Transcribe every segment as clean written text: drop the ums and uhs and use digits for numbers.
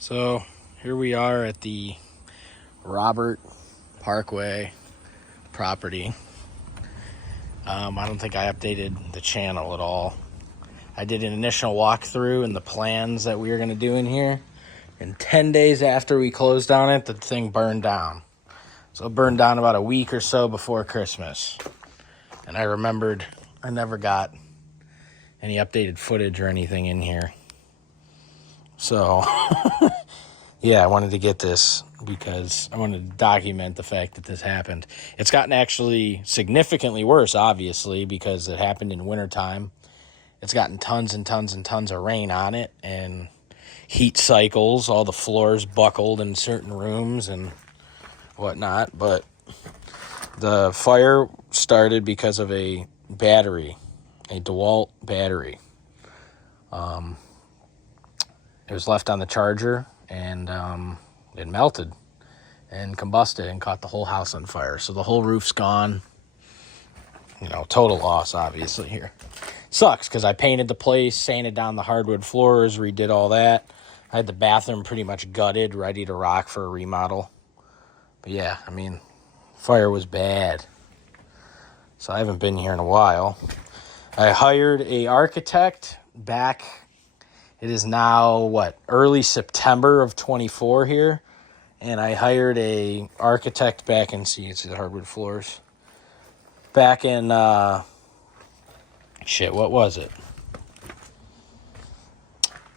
So here we are at the Robert Parkway property. I don't think I updated the channel at all. I did an initial walkthrough and the plans that we were going to do in here. And 10 days after we closed on it, the thing burned down. So it burned down about a week or so before Christmas. And I remembered I never got any updated footage or anything in here. So, yeah, I wanted to get this because I wanted to document the fact that this happened. It's gotten actually significantly worse, obviously, because it happened in wintertime. It's gotten tons and tons and tons of rain on it and heat cycles. All the floors buckled in certain rooms and whatnot. But the fire started because of a battery, a DeWalt battery. It was left on the charger, and it melted and combusted and caught the whole house on fire. So the whole roof's gone. Total loss, obviously, here. Sucks, because I painted the place, sanded down the hardwood floors, redid all that. I had the bathroom pretty much gutted, ready to rock for a remodel. But yeah, fire was bad. So I haven't been here in a while. I hired a architect back. It is now, early September of 24 here. And I hired a architect back in, see the hardwood floors. Back in, what was it?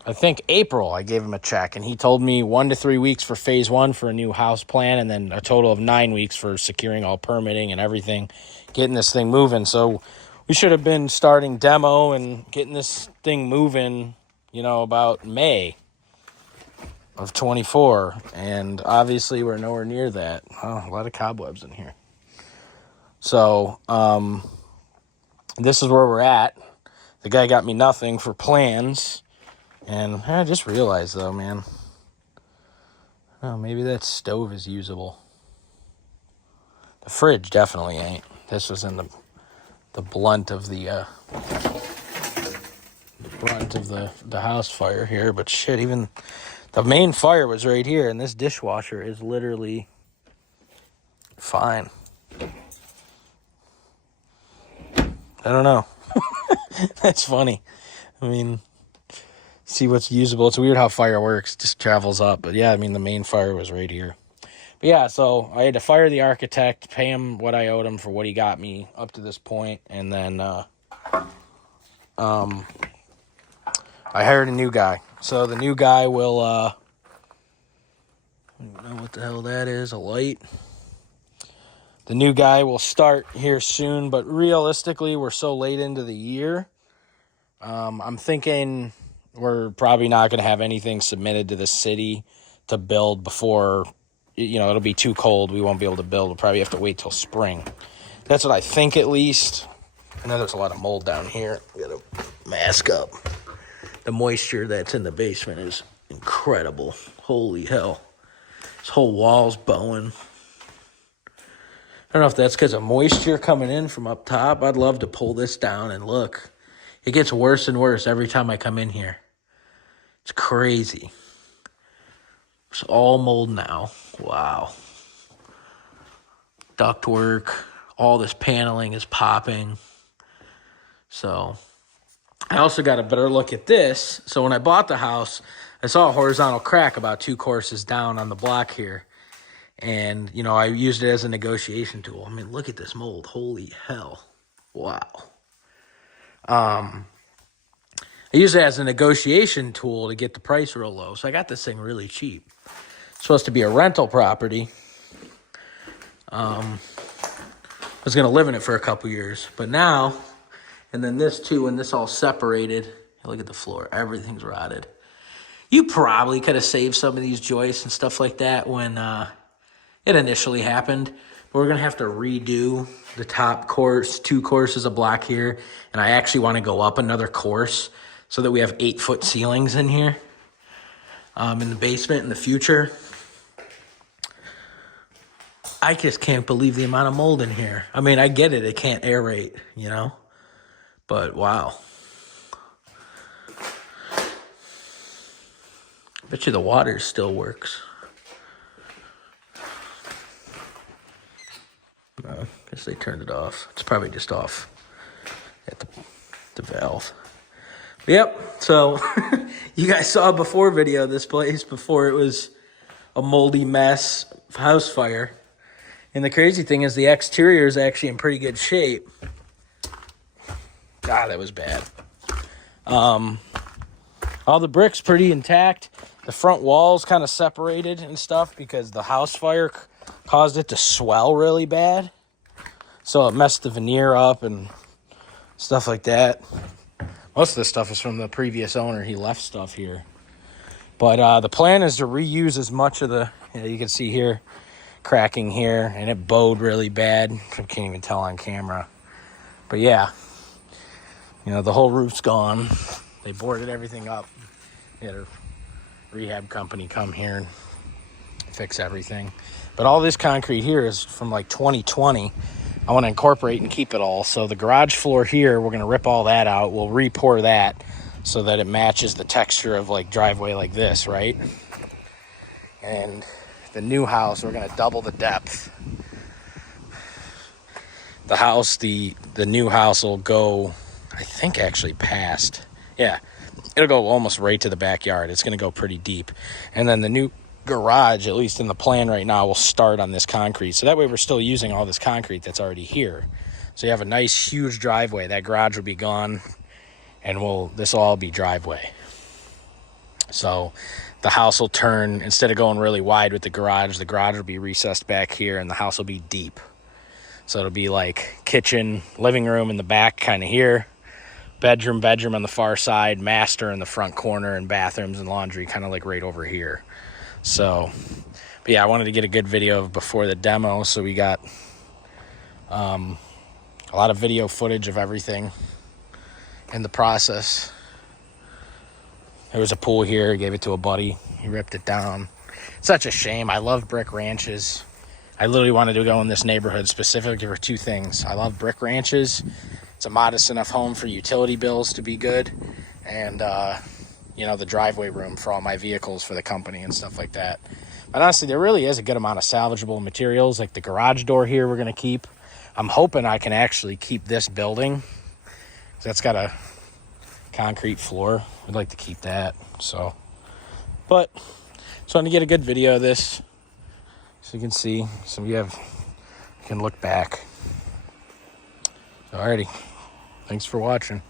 I think April, I gave him a check. And he told me 1 to 3 weeks for phase one for a new house plan. And then a total of 9 weeks for securing all permitting and everything. Getting this thing moving. So we should have been starting demo and getting this thing moving, about May of 24, and obviously we're nowhere near that. Oh, a lot of cobwebs in here. So, this is where we're at. The guy got me nothing for plans, and I just realized, though, man, maybe that stove is usable. The fridge definitely ain't. This was in the blunt of the house fire here, but shit, even the main fire was right here, and this dishwasher is literally fine. I don't know. That's funny. See what's usable. It's weird how fire works. It just travels up. But yeah, the main fire was right here. But yeah, so I had to fire the architect, pay him what I owed him for what he got me up to this point, and then I hired a new guy. So the new guy will, I don't know what the hell that is, a light. The new guy will start here soon, but realistically, we're so late into the year. I'm thinking we're probably not going to have anything submitted to the city to build before, it'll be too cold. We won't be able to build. We'll probably have to wait till spring. That's what I think, at least. I know there's a lot of mold down here. We got to mask up. The moisture that's in the basement is incredible. Holy hell. This whole wall's bowing. I don't know if that's because of moisture coming in from up top. I'd love to pull this down and look. It gets worse and worse every time I come in here. It's crazy. It's all mold now. Wow. Ductwork. All this paneling is popping. So I also got a better look at this. So when I bought the house, I saw a horizontal crack about 2 courses down on the block here. And, I used it as a negotiation tool. Look at this mold. Holy hell. Wow. I used it as a negotiation tool to get the price real low. So I got this thing really cheap. It's supposed to be a rental property. I was going to live in it for a couple years. But now, and then this too, when this all separated, look at the floor. Everything's rotted. You probably could have saved some of these joists and stuff like that when it initially happened. But we're going to have to redo the top course, 2 courses of block here. And I actually want to go up another course so that we have 8-foot ceilings in here in the basement in the future. I just can't believe the amount of mold in here. I get it. It can't aerate, But wow. Bet you the water still works. No, guess they turned it off. It's probably just off at the valve. Yep, so you guys saw a before video of this place before it was a moldy mess house fire. And the crazy thing is the exterior is actually in pretty good shape. God, that was bad. All the bricks pretty intact. The front walls kind of separated and stuff because the house fire caused it to swell really bad. So it messed the veneer up and stuff like that. Most of this stuff is from the previous owner. He left stuff here. But the plan is to reuse as much of the, you can see here, cracking here, and it bowed really bad. I can't even tell on camera. But yeah, the whole roof's gone. They boarded everything up. They had a rehab company come here and fix everything. But all this concrete here is from like 2020. I want to incorporate and keep it all. So the garage floor here, we're going to rip all that out. We'll re-pour that so that it matches the texture of like driveway like this, right? And the new house, we're going to double the depth. The house, the new house will go, I think actually past. Yeah, it'll go almost right to the backyard. It's going to go pretty deep. And then the new garage, at least in the plan right now, will start on this concrete. So that way we're still using all this concrete that's already here. So you have a nice, huge driveway. That garage will be gone, and this will all be driveway. So the house will turn, instead of going really wide with the garage will be recessed back here, and the house will be deep. So it'll be like kitchen, living room in the back kind of here, bedroom on the far side, master in the front corner, and bathrooms and laundry kind of like right over here. So, but yeah, I wanted to get a good video of before the demo, so we got a lot of video footage of everything in the process. There was a pool here, gave it to a buddy. He ripped it down. Such a shame. I love brick ranches. I literally wanted to go in this neighborhood specifically for two things. I love brick ranches. It's a modest enough home for utility bills to be good. And, the driveway room for all my vehicles for the company and stuff like that. But honestly, there really is a good amount of salvageable materials. Like the garage door here we're going to keep. I'm hoping I can actually keep this building. That's got a concrete floor. We'd like to keep that. So I'm to get a good video of this so you can see. So you can look back. Alrighty. Thanks for watching.